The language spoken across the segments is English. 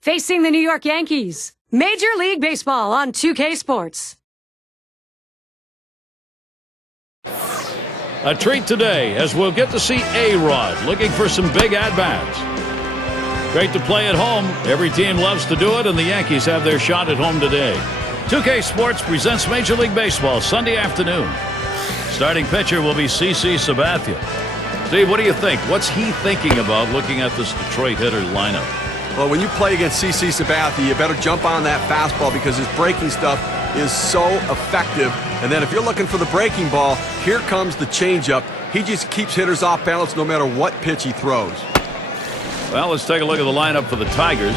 facing the New York Yankees. Major League Baseball on 2K Sports. A treat today as we'll get to see A-Rod looking for some big at-bats. Great to play at home. Every team loves to do it, and the Yankees have their shot at home today. 2K Sports presents Major League Baseball Sunday afternoon. Starting pitcher will be CC Sabathia. Steve, what do you think? What's he thinking about looking at this Detroit hitter lineup? Well, when you play against CC Sabathia, you better jump on that fastball because his breaking stuff is so effective. And then if you're looking for the breaking ball, here comes the changeup. He just keeps hitters off balance no matter what pitch he throws. Well, let's take a look at the lineup for the Tigers.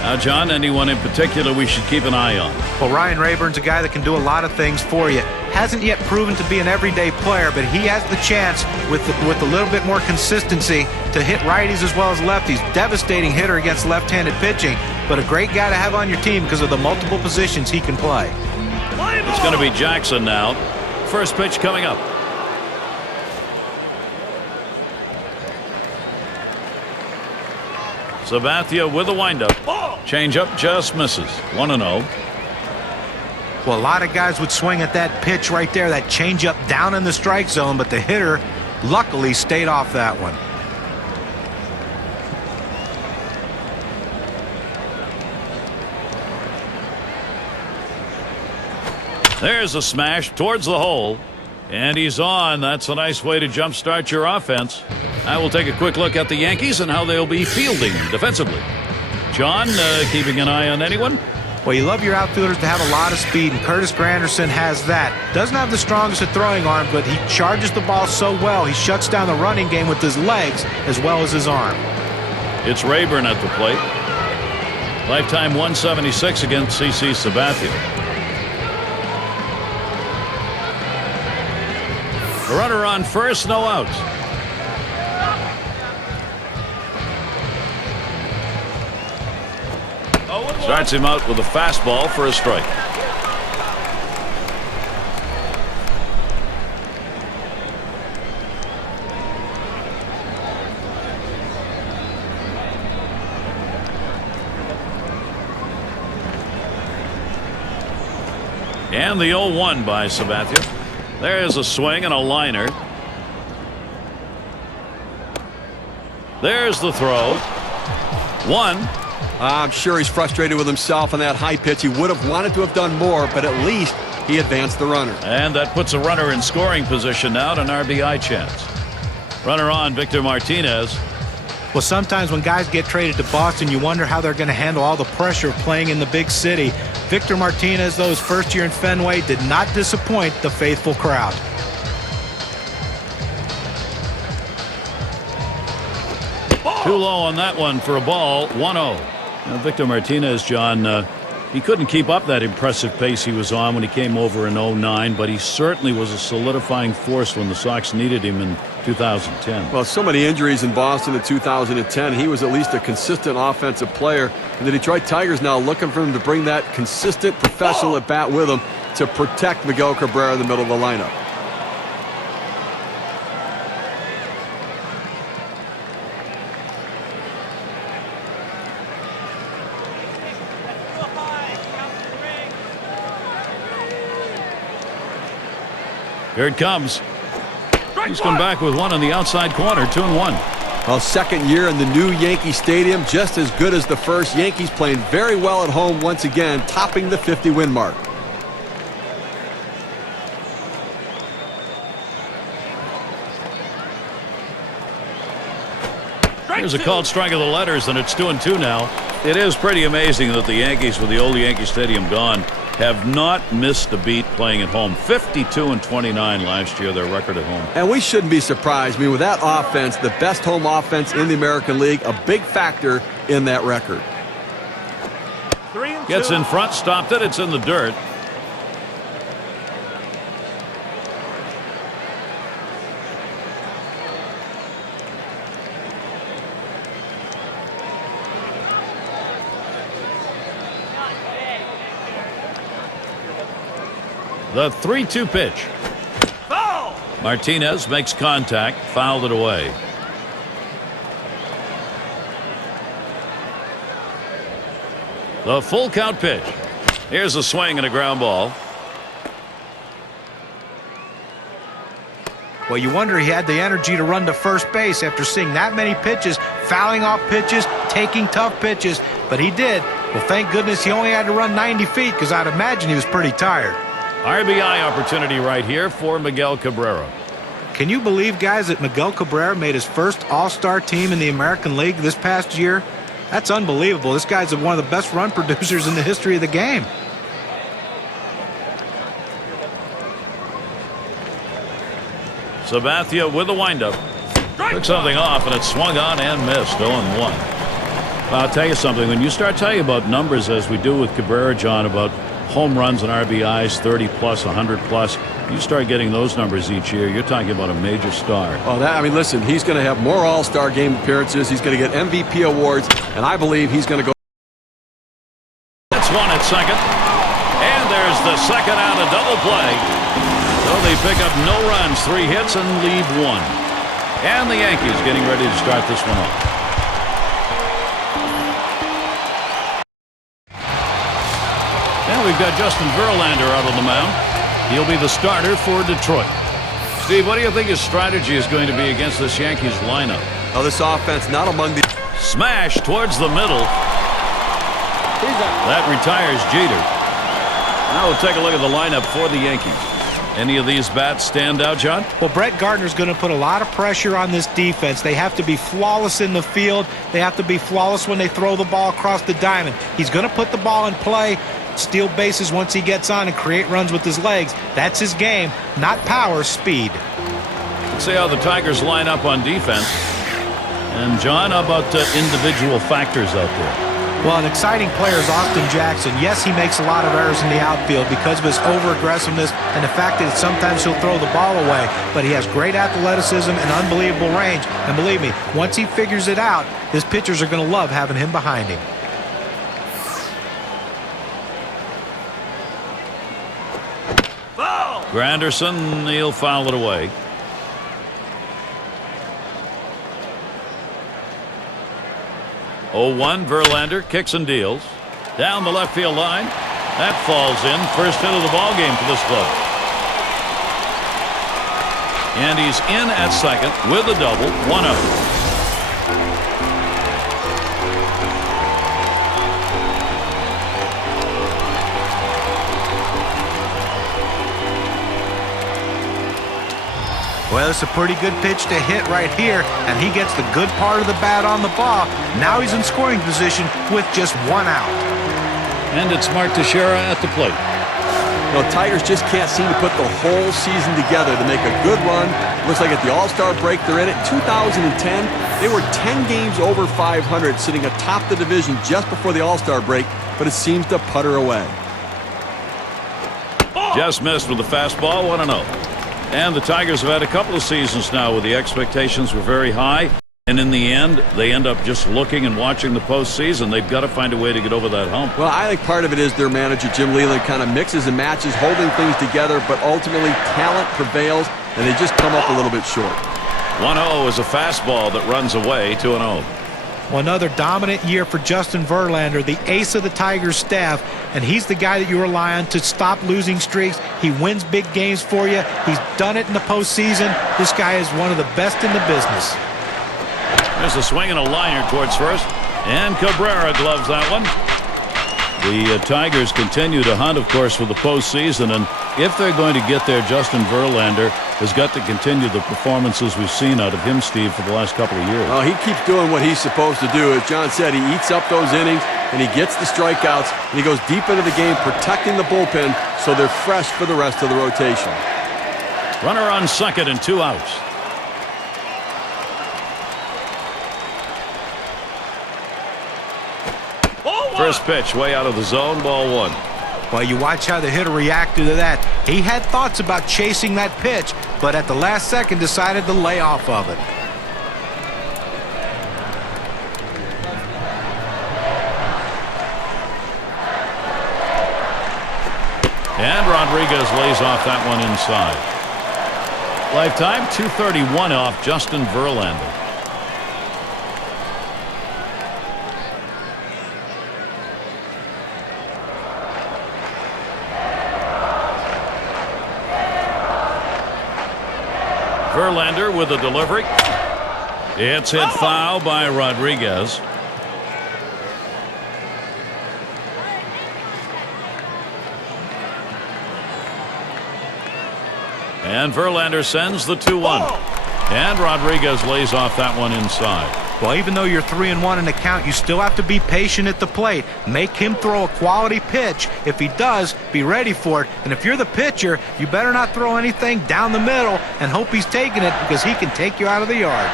Now, John, anyone in particular we should keep an eye on? Well, Ryan Rayburn's a guy that can do a lot of things for you. Hasn't yet proven to be an everyday player, but he has the chance with a little bit more consistency to hit righties as well as lefties. Devastating hitter against left-handed pitching, but a great guy to have on your team because of the multiple positions he can play. It's going to be Jackson now. First pitch coming up. Sabathia with a windup. Changeup just misses. 1-0. Well, a lot of guys would swing at that pitch right there, that changeup down in the strike zone, but the hitter luckily stayed off that one. There's a smash towards the hole, and he's on. That's a nice way to jumpstart your offense. I will take a quick look at the Yankees and how they'll be fielding defensively. John, keeping an eye on anyone? Well, you love your outfielders to have a lot of speed, and Curtis Granderson has that. Doesn't have the strongest of throwing arm, but he charges the ball so well. He shuts down the running game with his legs as well as his arm. It's Rayburn at the plate. Lifetime 176 against CC Sabathia. A runner on first, no outs. Starts him out with a fastball for a strike. And the 0-1 by Sabathia. There's a swing and a liner. There's the throw. 1. I'm sure he's frustrated with himself on that high pitch. He would have wanted to have done more, but at least he advanced the runner. And that puts a runner in scoring position now at an RBI chance. Runner on, Victor Martinez. Well, sometimes when guys get traded to Boston, you wonder how they're going to handle all the pressure of playing in the big city. Victor Martinez, though, his first year in Fenway, did not disappoint the faithful crowd. Too low on that one for a ball. 1-0. Now, Victor Martinez, John, he couldn't keep up that impressive pace he was on when he came over in 09, but he certainly was a solidifying force when the Sox needed him in 2010. Well, so many injuries in Boston in 2010. He was at least a consistent offensive player. And the Detroit Tigers now looking for him to bring that consistent professional at bat with him to protect Miguel Cabrera in the middle of the lineup. Here it comes. He's come back with one on the outside corner. 2-1. Well, second year in the new Yankee Stadium, just as good as the first. Yankees playing very well at home once again, topping the 50-win mark. Here's a called strike of the letters, and it's 2-2 now. It is pretty amazing that the Yankees, with the old Yankee Stadium gone, have not missed a beat playing at home. 52-29 last year, their record at home. And we shouldn't be surprised. I mean, with that offense, the best home offense in the American League, a big factor in that record. Gets in front, stopped it. It's in the dirt. The 3-2 pitch. Foul! Martinez makes contact, fouled it away. The full count pitch. Here's a swing and a ground ball. Well, you wonder he had the energy to run to first base after seeing that many pitches, fouling off pitches, taking tough pitches, but he did. Well, thank goodness he only had to run 90 feet because I'd imagine he was pretty tired. RBI opportunity right here for Miguel Cabrera. Can you believe, guys, that Miguel Cabrera made his first All-Star team in the American League this past year? That's unbelievable. This guy's one of the best run producers in the history of the game. Sabathia with the windup. Took something off, and it swung on and missed. 0-1. I'll tell you something. When you start talking about numbers, as we do with Cabrera, John, about home runs and RBIs, 30-plus, 100-plus, you start getting those numbers each year, you're talking about a major star. Oh, listen, he's going to have more All-Star game appearances. He's going to get MVP awards, and I believe he's going to go. That's one at second. And there's the second out, a double play. So they pick up no runs, 3 hits, and leave 1. And the Yankees getting ready to start this one off. And we've got Justin Verlander out on the mound. He'll be the starter for Detroit. Steve, what do you think his strategy is going to be against this Yankees lineup? Oh, this offense not among the... Smash towards the middle. That retires Jeter. Now we'll take a look at the lineup for the Yankees. Any of these bats stand out, John? Well, Brett Gardner's going to put a lot of pressure on this defense. They have to be flawless in the field. They have to be flawless when they throw the ball across the diamond. He's going to put the ball in play, steal bases once he gets on, and create runs with his legs. That's his game, not power, speed. Let's see how the Tigers line up on defense. And, John, how about individual factors out there? Well, an exciting player is Austin Jackson. Yes, he makes a lot of errors in the outfield because of his over-aggressiveness and the fact that sometimes he'll throw the ball away. But he has great athleticism and unbelievable range. And believe me, once he figures it out, his pitchers are going to love having him behind him. Granderson, he'll foul it away. Oh, 1, Verlander kicks and deals. Down the left field line. That falls in. First hit of the ball game for this club. And he's in at second with a double. 1 out. Well, it's a pretty good pitch to hit right here, and he gets the good part of the bat on the ball. Now he's in scoring position with just 1 out. And it's Mark Teixeira at the plate. The Tigers just can't seem to put the whole season together to make a good run. Looks like at the All-Star break they're in it. 2010, they were 10 games over 500, sitting atop the division just before the All-Star break, but it seems to putter away. Just missed with the fastball. 1-0. And the Tigers have had a couple of seasons now where the expectations were very high, and in the end, they end up just looking and watching the postseason. They've got to find a way to get over that hump. Well, I think part of it is their manager, Jim Leland, kind of mixes and matches, holding things together, but ultimately talent prevails, and they just come up a little bit short. 1-0 is a fastball that runs away. 2-0. Well, another dominant year for Justin Verlander, the ace of the Tigers staff, and he's the guy that you rely on to stop losing streaks. He wins big games for you. He's done it in the postseason. This guy is one of the best in the business. There's a swing and a liner towards first, and Cabrera gloves that one. The Tigers continue to hunt, of course, for the postseason, and if they're going to get there, Justin Verlander has got to continue the performances we've seen out of him, Steve, for the last couple of years. Well, he keeps doing what he's supposed to do. As John said, he eats up those innings, and he gets the strikeouts, and he goes deep into the game, protecting the bullpen so they're fresh for the rest of the rotation. Runner on second and 2 outs. First pitch way out of the zone, ball 1. Well, you watch how the hitter reacted to that. He had thoughts about chasing that pitch, but at the last second decided to lay off of it. And Rodriguez lays off that one inside. Lifetime 231 off Justin Verlander. Verlander with a delivery. It's hit foul by Rodriguez. And Verlander sends the 2-1. And Rodriguez lays off that one inside. Well, even though you're 3-1 in the count, you still have to be patient at the plate. Make him throw a quality pitch. If he does, be ready for it. And if you're the pitcher, you better not throw anything down the middle and hope he's taking it, because he can take you out of the yard.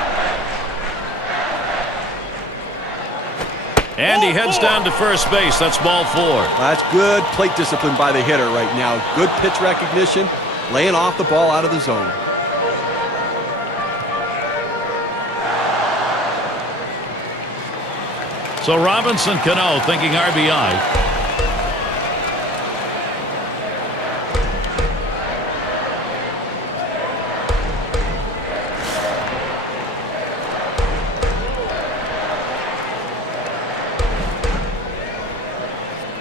And he heads down to first base. That's ball 4. That's good plate discipline by the hitter right now. Good pitch recognition, laying off the ball out of the zone. So Robinson Cano thinking RBI.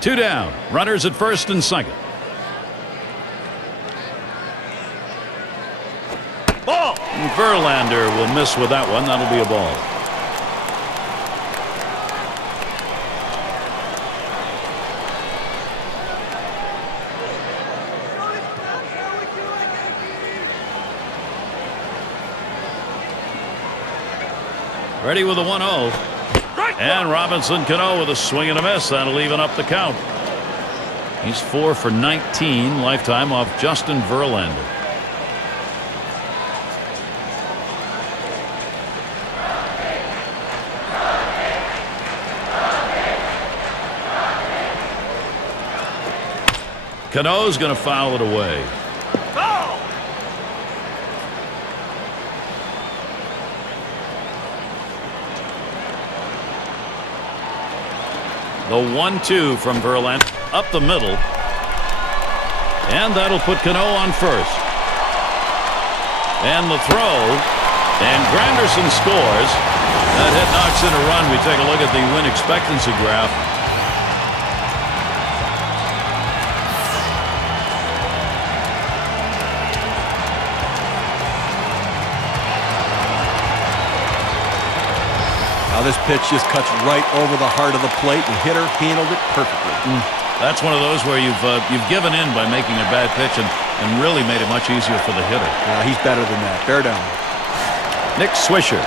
Two down. Runners at first and second. Ball. Verlander will miss with that one. That'll be a ball. Ready with a 1-0. And Robinson Cano with a swing and a miss. That'll even up the count. He's 4 for 19 lifetime off Justin Verlander. Cano's going to foul it away. The 1-2 from Verlander up the middle. And that'll put Cano on first. And the throw. And Granderson scores. That hit knocks in a run. We take a look at the win expectancy graph. Now this pitch just cuts right over the heart of the plate. The hitter handled it perfectly. That's one of those where you've given in by making a bad pitch and really made it much easier for the hitter. Yeah, he's better than that. Bear down. Nick Swisher.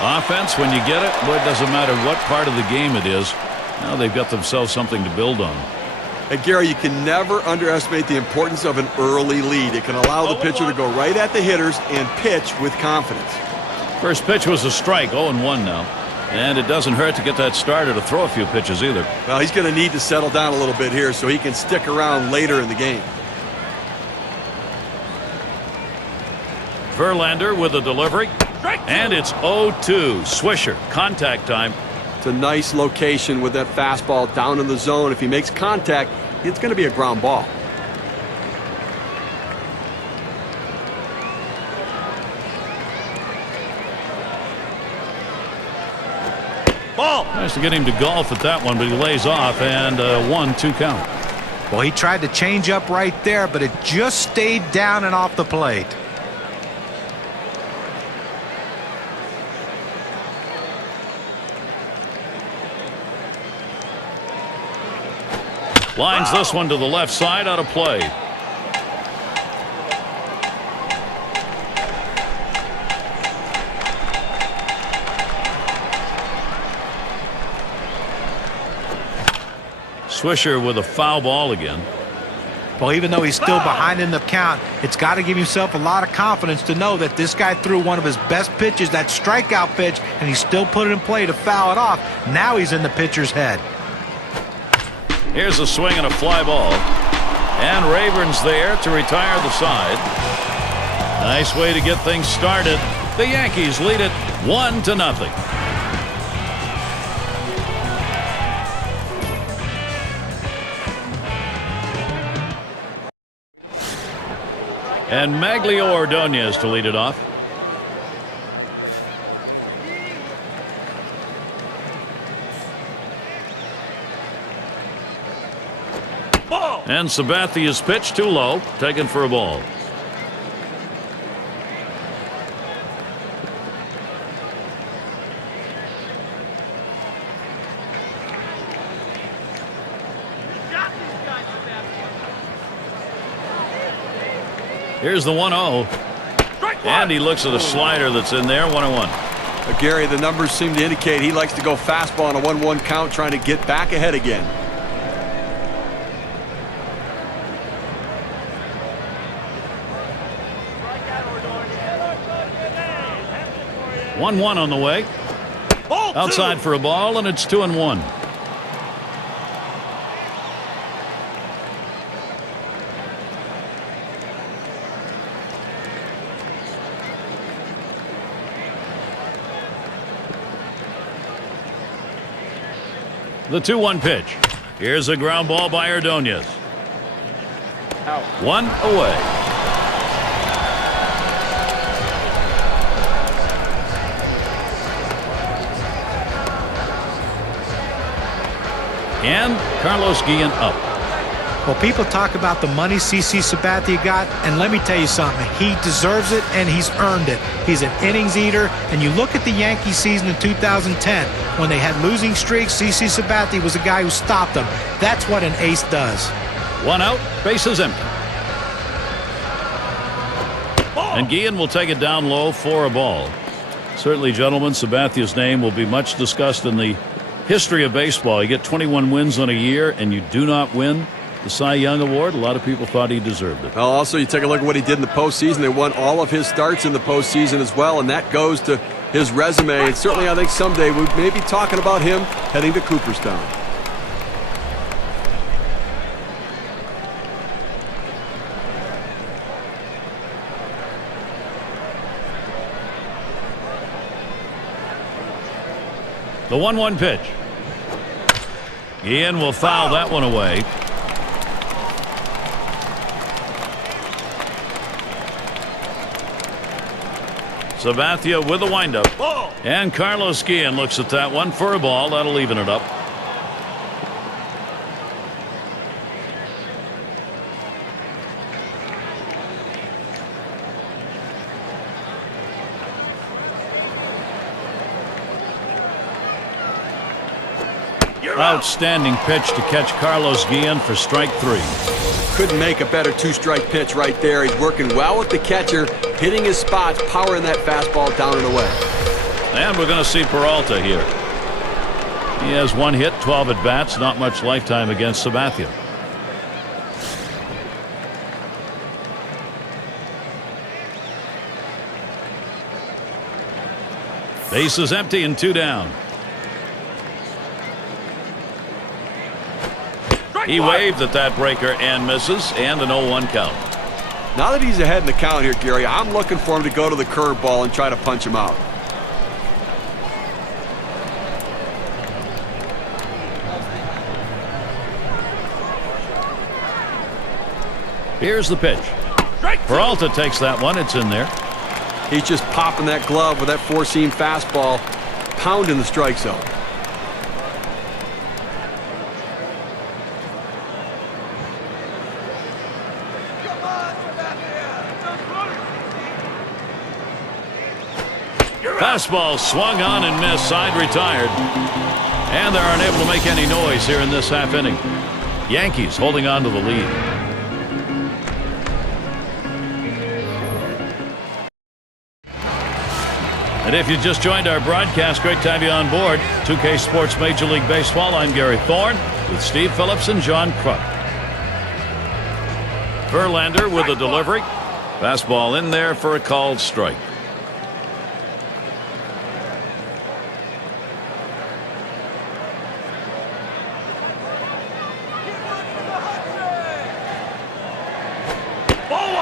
Offense, when you get it, boy, it doesn't matter what part of the game it is. Now they've got themselves something to build on. And Gary, you can never underestimate the importance of an early lead. It can allow the pitcher to go right at the hitters and pitch with confidence. First pitch was a strike, 0-1 now. And it doesn't hurt to get that starter to throw a few pitches either. Well, he's going to need to settle down a little bit here so he can stick around later in the game. Verlander with a delivery. And it's 0-2. Swisher, contact time. It's a nice location with that fastball down in the zone. If he makes contact, it's going to be a ground ball. Ball. Nice to get him to golf at that one, but he lays off, and 1-2 count. Well, he tried to change up right there, but it just stayed down and off the plate. Lines this one to the left side, out of play. Swisher with a foul ball again. Well, even though he's still behind in the count, it's got to give himself a lot of confidence to know that this guy threw one of his best pitches, that strikeout pitch, and he still put it in play to foul it off. Now he's in the pitcher's head. Here's a swing and a fly ball. And Rayburn's there to retire the side. Nice way to get things started. The Yankees lead it 1-0. And Maglio Ordonez to lead it off. And Sabathia's pitch too low, taken for a ball. Here's the 1-0. And he looks at a slider that's in there, 1-1. Gary, the numbers seem to indicate he likes to go fastball on a 1-1 count, trying to get back ahead again. 1-1 on the way. Outside for a ball, and it's 2-1. The 2-1 pitch. Here's a ground ball by Ordonez. Out. One away. And Carlos Guillen up. Well, people talk about the money CC Sabathia got, and let me tell you something. He deserves it, and he's earned it. He's an innings eater, and you look at the Yankee season in 2010, when they had losing streaks, CC Sabathia was the guy who stopped them. That's what an ace does. One out, bases empty. And Guillen will take it down low for a ball. Certainly, gentlemen, Sabathia's name will be much discussed in the history of baseball. You get 21 wins in a year, and you do not win the Cy Young Award. A lot of people thought he deserved it. Well, also, you take a look at what he did in the postseason. They won all of his starts in the postseason as well, and that goes to his resume. And certainly, I think someday we may be talking about him heading to Cooperstown. The 1-1 pitch. Guillen will foul that one away. Sabathia with the windup. And Carlos Guillen looks at that one for a ball. That'll even it up. Outstanding pitch to catch Carlos Guillen for strike 3. Couldn't make a better two-strike pitch right there. He's working well with the catcher, hitting his spots, powering that fastball down and away. And we're going to see Peralta here. He has 1 hit, 12 at-bats, not much lifetime against Sabathia. Base is empty and 2 down. He waved at that breaker and misses, and an 0-1 count. Now that he's ahead in the count here, Gary, I'm looking for him to go to the curveball and try to punch him out. Here's the pitch. Peralta takes that one. It's in there. He's just popping that glove with that four-seam fastball, pounding the strike zone. Fastball swung on and missed, side retired. And they aren't able to make any noise here in this half inning. Yankees holding on to the lead. And if you just joined our broadcast, great to have you on board. 2K Sports Major League Baseball. I'm Gary Thorne with Steve Phillips and John Kruk. Verlander with a delivery. Fastball in there for a called strike.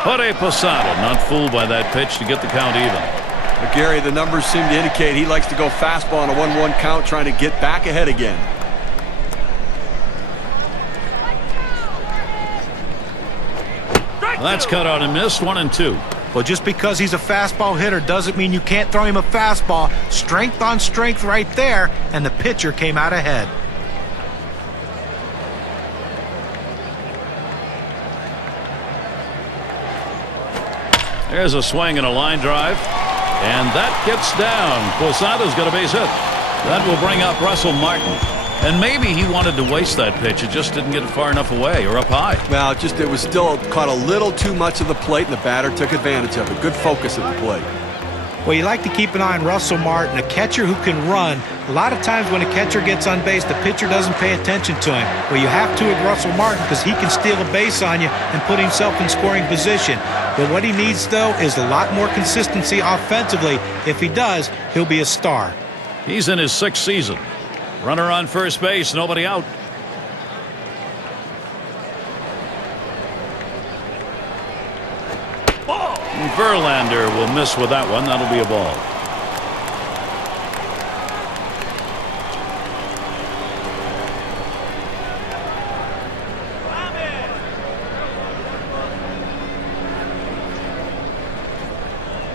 Jorge Posada not fooled by that pitch to get the count even. But Gary, the numbers seem to indicate he likes to go fastball on a 1-1 count, trying to get back ahead again. That's cut out and missed, 1-2. Well, just because he's a fastball hitter doesn't mean you can't throw him a fastball. Strength on strength right there, and the pitcher came out ahead. There's a swing and a line drive. And that gets down. Posada's got a base hit. That will bring up Russell Martin. And maybe he wanted to waste that pitch. It just didn't get it far enough away or up high. Well, it was still caught a little too much of the plate, and the batter took advantage of it. Good focus at the plate. Well, you like to keep an eye on Russell Martin, a catcher who can run. A lot of times when a catcher gets on base, the pitcher doesn't pay attention to him. Well, you have to with Russell Martin because he can steal a base on you and put himself in scoring position. But what he needs, though, is a lot more consistency offensively. If he does, he'll be a star. He's in his 6th season. Runner on first base, nobody out. Verlander will miss with that one. That'll be a ball.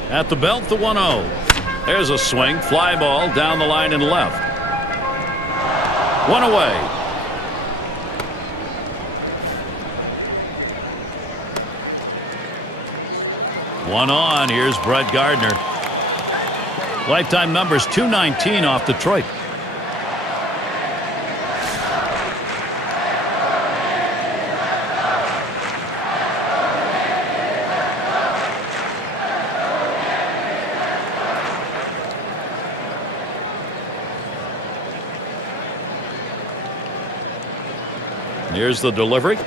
At the belt, the 1-0. There's a swing, fly ball down the line and left. One away. One on. Here's Brett Gardner. Lifetime numbers 219 off Detroit. Here's the delivery.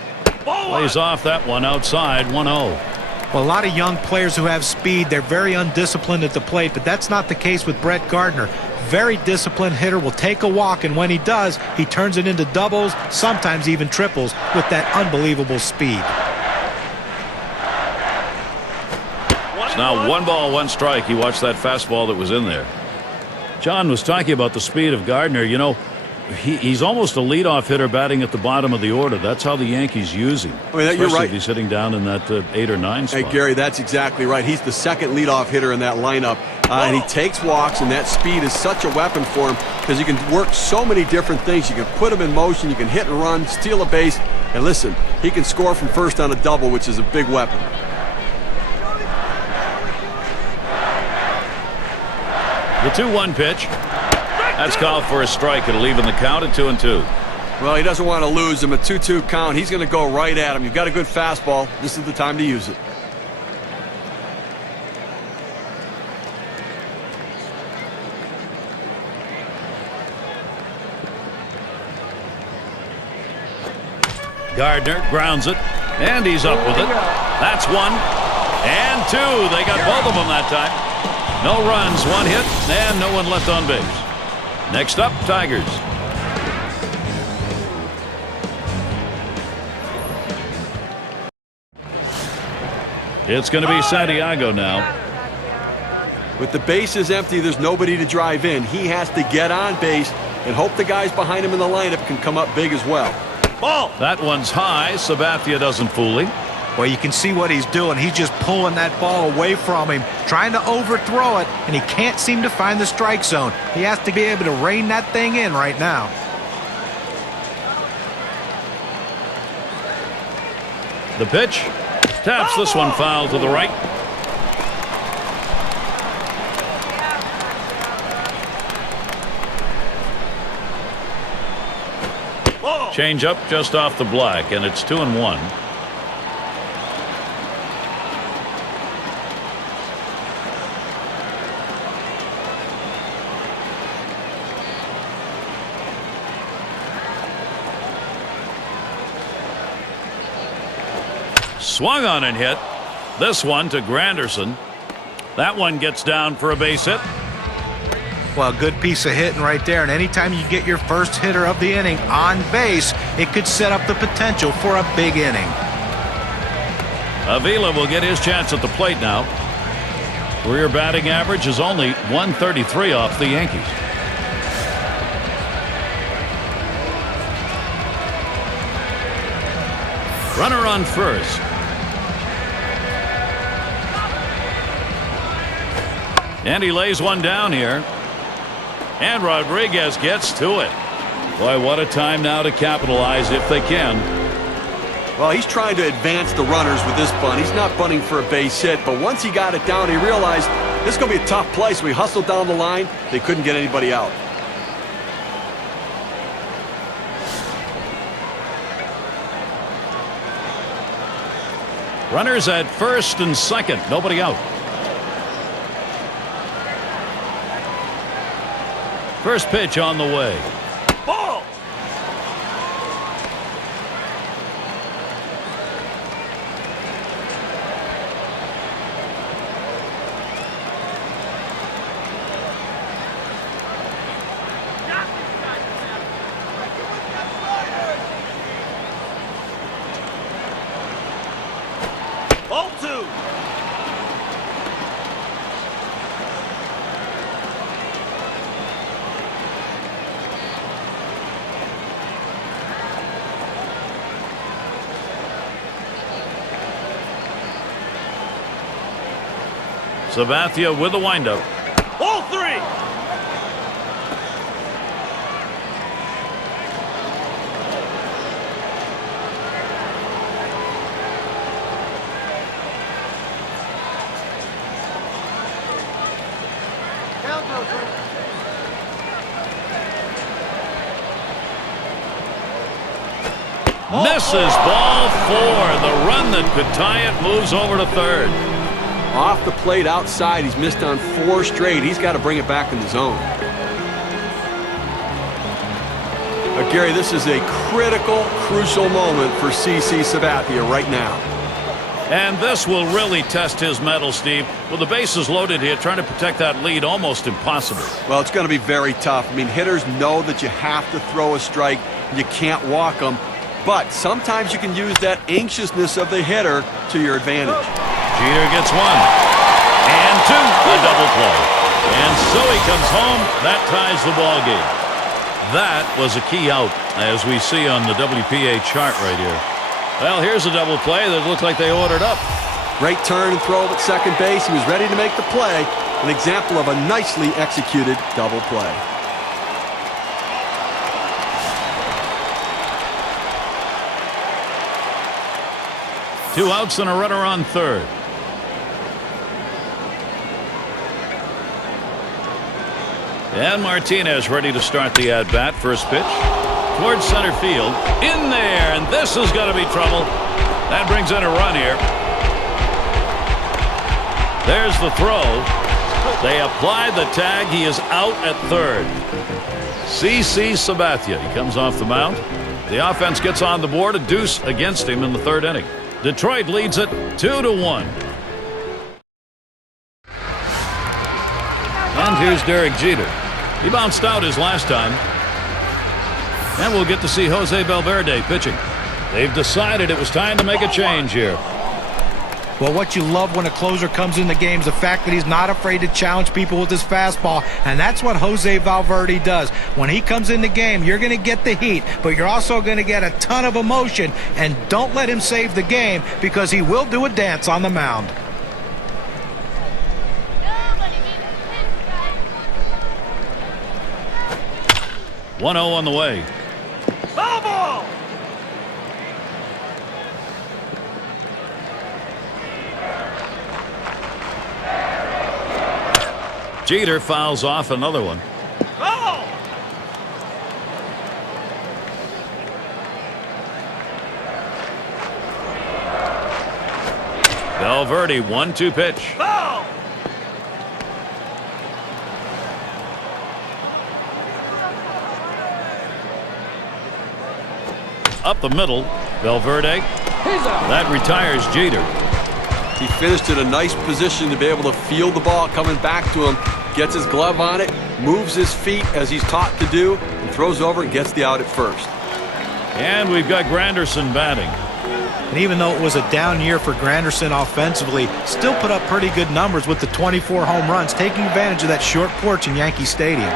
Plays off that one outside. 1-0. Well, a lot of young players who have speed, they're very undisciplined at the plate, but that's not the case with Brett Gardner. Very disciplined hitter, will take a walk, and when he does, he turns it into doubles, sometimes even triples, with that unbelievable speed. It's now 1 ball, 1 strike. You watched that fastball that was in there. John was talking about the speed of Gardner. You know, he's almost a leadoff hitter batting at the bottom of the order. That's how the Yankees use him. I mean, you're right. If he's hitting down in that 8 or 9 spot. Hey, Gary, that's exactly right. He's the second leadoff hitter in that lineup. And he takes walks, and that speed is such a weapon for him because you can work so many different things. You can put him in motion, you can hit and run, steal a base, and listen, he can score from first on a double, which is a big weapon. The 2-1 pitch. That's called for a strike. It'll even the count at 2-2. Well, he doesn't want to lose him. A 2-2 count. He's going to go right at him. You've got a good fastball. This is the time to use it. Gardner grounds it, and he's up with it. That's 1 and 2. They got both of them that time. No runs, 1 hit, and no one left on base. Next up, Tigers. It's going to be Santiago now. With the bases empty, there's nobody to drive in. He has to get on base and hope the guys behind him in the lineup can come up big as well. Ball. That one's high. Sabathia doesn't fool him. Well, you can see what he's doing. He's just pulling that ball away from him, trying to overthrow it, and he can't seem to find the strike zone. He has to be able to rein that thing in right now. The pitch. Taps this one foul to the right. Change up just off the black, and it's 2-1. Swung on and hit. This one to Granderson. That one gets down for a base hit. Well, a good piece of hitting right there, and anytime you get your first hitter of the inning on base, it could set up the potential for a big inning. Avila will get his chance at the plate now. Career batting average is only 133 off the Yankees. Runner on first. And he lays one down here. And Rodriguez gets to it. Boy, what a time now to capitalize if they can. Well, he's trying to advance the runners with this bunt. He's not bunting for a base hit, but once he got it down, he realized this is going to be a tough play, so he hustled down the line. They couldn't get anybody out. Runners at first and second. Nobody out. First pitch on the way. Ball! Ball 2. Sabathia with the windup. Ball 3. Misses ball 4. The run that could tie it moves over to third. Off the plate outside, he's missed on 4 straight. He's got to bring it back in the zone. Gary, this is a critical, crucial moment for CC Sabathia right now. And this will really test his mettle, Steve. With the bases loaded here, trying to protect that lead almost impossible. Well, it's going to be very tough. I mean, hitters know that you have to throw a strike. You can't walk them. But sometimes you can use that anxiousness of the hitter to your advantage. Jeter gets 1. And 2. A double play. And so he comes home. That ties the ball game. That was a key out, as we see on the WPA chart right here. Well, here's a double play that looked like they ordered up. Great turn and throw at second base. He was ready to make the play. An example of a nicely executed double play. Two outs and a runner on third. And Martinez ready to start the at-bat. First pitch towards center field. In there, and this is going to be trouble. That brings in a run here. There's the throw. They applied the tag. He is out at third. CC Sabathia. He comes off the mound. The offense gets on the board. A deuce against him in the third inning. Detroit leads it 2-1. And here's Derek Jeter. He bounced out his last time. And we'll get to see Jose Valverde pitching. They've decided it was time to make a change here. Well, what you love when a closer comes in the game is the fact that he's not afraid to challenge people with his fastball, and that's what Jose Valverde does. When he comes in the game, you're going to get the heat, but you're also going to get a ton of emotion, and don't let him save the game because he will do a dance on the mound. One 0 on the way. Foul ball! Jeter fouls off another one. Oh! Valverde 1-2 pitch. Foul! Up the middle. Valverde. That retires Jeter. He finished in a nice position to be able to feel the ball coming back to him. Gets his glove on it, moves his feet as he's taught to do, and throws over and gets the out at first. And we've got Granderson batting. And even though it was a down year for Granderson offensively, still put up pretty good numbers with the 24 home runs, taking advantage of that short porch in Yankee Stadium.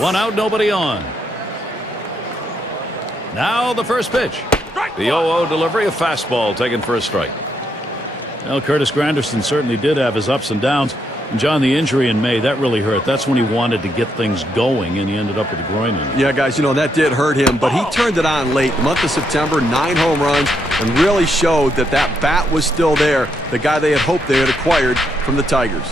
One out, nobody on. Now the first pitch. The 0-0 delivery, a fastball taken for a strike. Well, Curtis Granderson certainly did have his ups and downs. And John, the injury in May, that really hurt. That's when he wanted to get things going, and he ended up with a groin injury. Yeah, guys, you know, that did hurt him, but he turned it on late. The month of September, 9 home runs, and really showed that that bat was still there, the guy they had hoped they had acquired from the Tigers.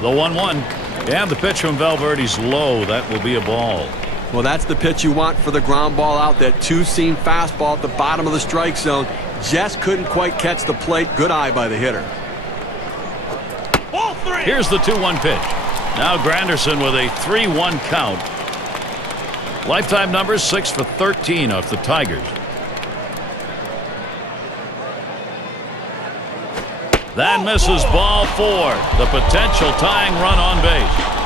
The 1-1. And the pitch from Valverde's low. That will be a ball. Well, that's the pitch you want for the ground ball out. That two-seam fastball at the bottom of the strike zone. Just couldn't quite catch the plate. Good eye by the hitter. Ball 3. Here's the 2-1 pitch. Now Granderson with a 3-1 count. Lifetime numbers 6 for 13 off the Tigers. That misses, ball 4. The potential tying run on base.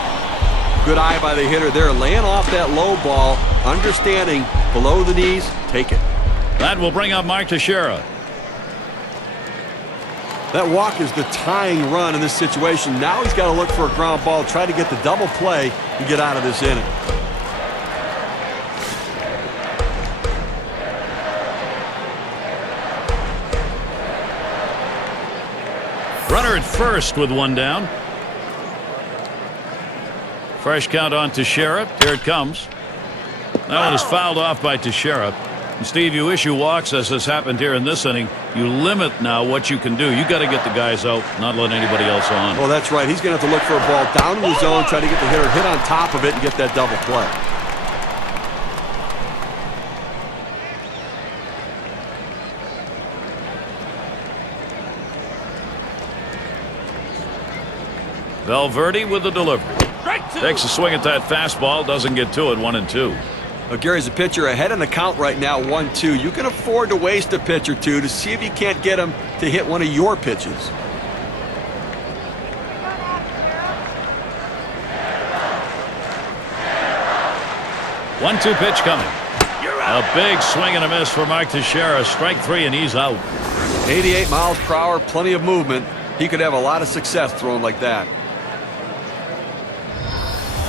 Good eye by the hitter there, laying off that low ball, understanding below the knees, take it. That will bring up Mark Teixeira. That walk is the tying run in this situation. Now he's got to look for a ground ball, try to get the double play and get out of this inning. Runner at first with one down. Fresh count on Teixeira. Here it comes. That one is fouled off by Teixeira. And Steve, you issue walks as has happened here in this inning. You limit now what you can do. You got to get the guys out, not let anybody else on. Well, that's right. He's going to have to look for a ball down in the zone, try to get the hitter hit on top of it and get that double play. Valverde with the delivery. Takes a swing at that fastball, doesn't get to it. 1-2. Well, Gary's a pitcher ahead in the count right now, 1-2. You can afford to waste a pitch or two to see if you can't get him to hit one of your pitches. One-two pitch coming. A big swing and a miss for Mark Teixeira. Strike 3 and he's out. 88 miles per hour, plenty of movement. He could have a lot of success throwing like that.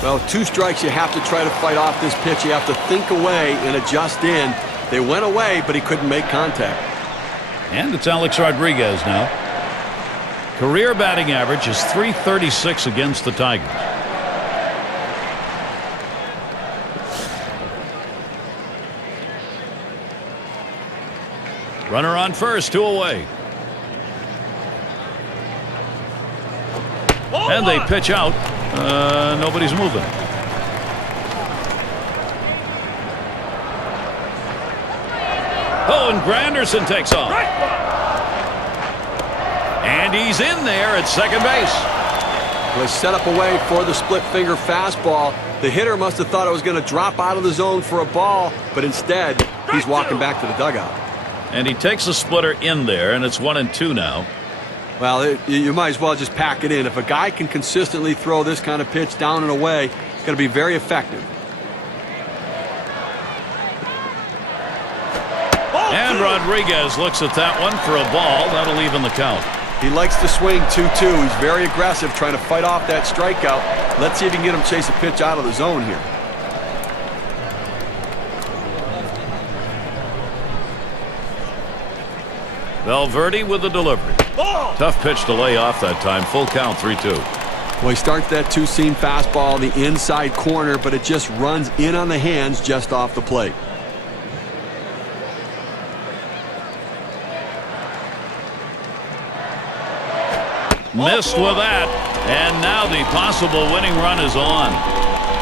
Well, 2 strikes, you have to try to fight off this pitch. You have to think away and adjust in. They went away, but he couldn't make contact. And it's Alex Rodriguez now. Career batting average is .336 against the Tigers. Runner on first, 2 away. And they pitch out. Nobody's moving. Oh, and Granderson takes off. And he's in there at second base. Was set up away for the split finger fastball. The hitter must have thought it was going to drop out of the zone for a ball, but instead he's walking back to the dugout. And he takes a splitter in there, and it's 1-2 now. Well, you might as well just pack it in. If a guy can consistently throw this kind of pitch down and away, it's going to be very effective. And Rodriguez looks at that one for a ball. That'll even the count. He likes to swing 2-2. He's very aggressive, trying to fight off that strikeout. Let's see if he can get him to chase a pitch out of the zone here. Valverde with the delivery. Tough pitch to lay off that time. Full count, 3-2. Well, he starts that two-seam fastball in the inside corner, but it just runs in on the hands just off the plate. Missed with that, and now the possible winning run is on.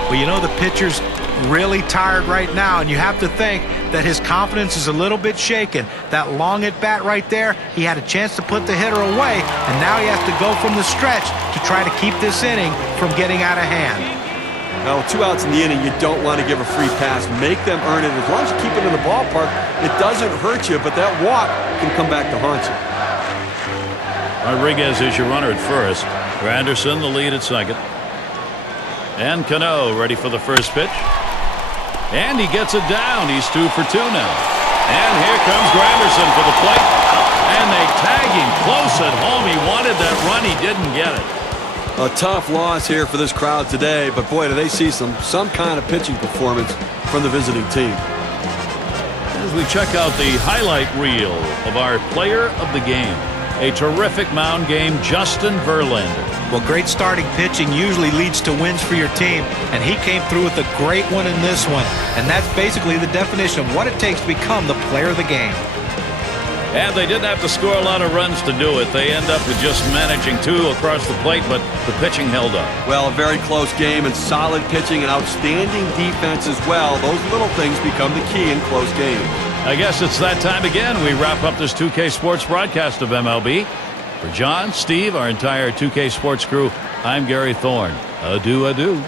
Well, you know, the pitcher's really tired right now, and you have to think that his confidence is a little bit shaken. That long at bat right there, he had a chance to put the hitter away, and now he has to go from the stretch to try to keep this inning from getting out of hand. Now, 2 outs in the inning, you don't want to give a free pass. Make them earn it. As long as you keep it in the ballpark, it doesn't hurt you, but that walk can come back to haunt you. Rodriguez is your runner at first. Granderson the lead at second. And Cano ready for the first pitch. And he gets it down. He's 2 for 2 now. And here comes Granderson for the plate. And they tag him close at home. He wanted that run. He didn't get it. A tough loss here for this crowd today, but boy, do they see some kind of pitching performance from the visiting team. As we check out the highlight reel of our player of the game. A terrific mound game, Justin Verlander. Well, great starting pitching usually leads to wins for your team, and he came through with a great one in this one. And that's basically the definition of what it takes to become the player of the game. And they didn't have to score a lot of runs to do it. They end up with just managing 2 across the plate, but the pitching held up. Well, a very close game and solid pitching and outstanding defense as well. Those little things become the key in close games. I guess it's that time again. We wrap up this 2K Sports broadcast of MLB. For John, Steve, our entire 2K Sports crew, I'm Gary Thorne. Adieu, adieu.